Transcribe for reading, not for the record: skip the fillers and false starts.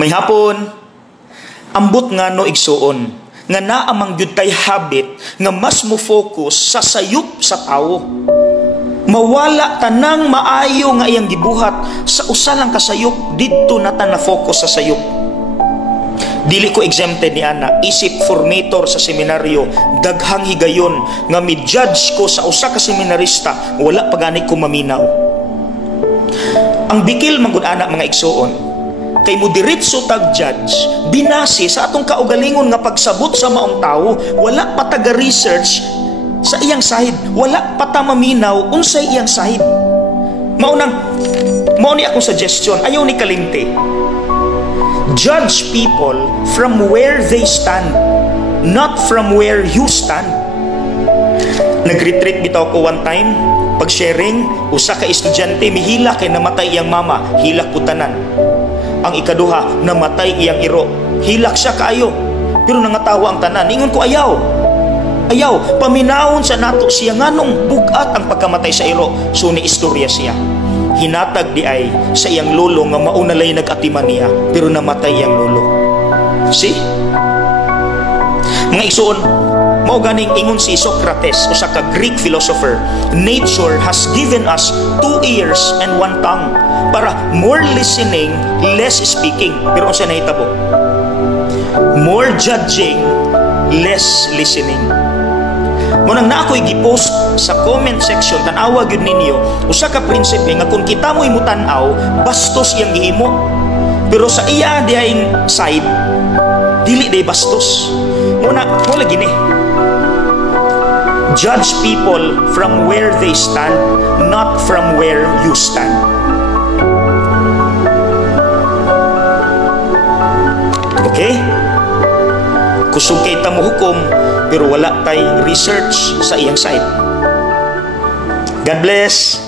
May hapon, ambot nga no igsuon, nga naamang gyud tay habit nga mas mo focus sa sayop sa tawo. Mawala tanang maayo nga iyang gibuhat sa usa lang ka sayop, didto na ta na focus sa sayop. Dili ko exempted ni ana, isip formator sa seminaryo, daghang higayon nga mi-judge ko sa usa ka seminarista, wala pa gani ko maminaw. Ang bikil manggod ana mga igsuon, kay mo diretso tag judge, binasi sa atong kaugalingon nga pagsabot sa maong tao, wala pa taga research sa iyang side, wala pa ta maminaw unsay iyang side. Mao ni akong suggestion, ayaw ni kalinte. Judge people from where they stand, not from where you stand. Nag-retreat bitaw ko one time, pag-sharing, usa ka estudyante mihila kay namatay iyang mama, hilak putanan. Ang ikaduha, namatay iyang iro, hilak siya kaayo. Pero nangatawa ang tanan, ingon ko ayaw, paminawon sa nato siya nganong bugat ang pagkamatay sa iro. So ni istorya siya, hinatag di ay sa iyang lolo nga maunalay nag-atiman niya, pero namatay iyang lolo. See? Mga igsoon, mao ganing ingon si Socrates, usa ka Greek philosopher, nature has given us 2 ears and 1 tongue para more listening, less speaking. Pero unsa nahitabo? More judging, less listening. Munang na ako'y gipost sa comment section, tanawa gyud ninyo usa ka prinsipe nga kung kita mo'y mutanaw, bastos iyang gihimo, pero sa iya diayng side dili day bastos. Muna wala gini, judge people from where they stand, not from where you stand. Okay? Kusog kay ta mo hukom, pero wala tay research sa iyang side. God bless.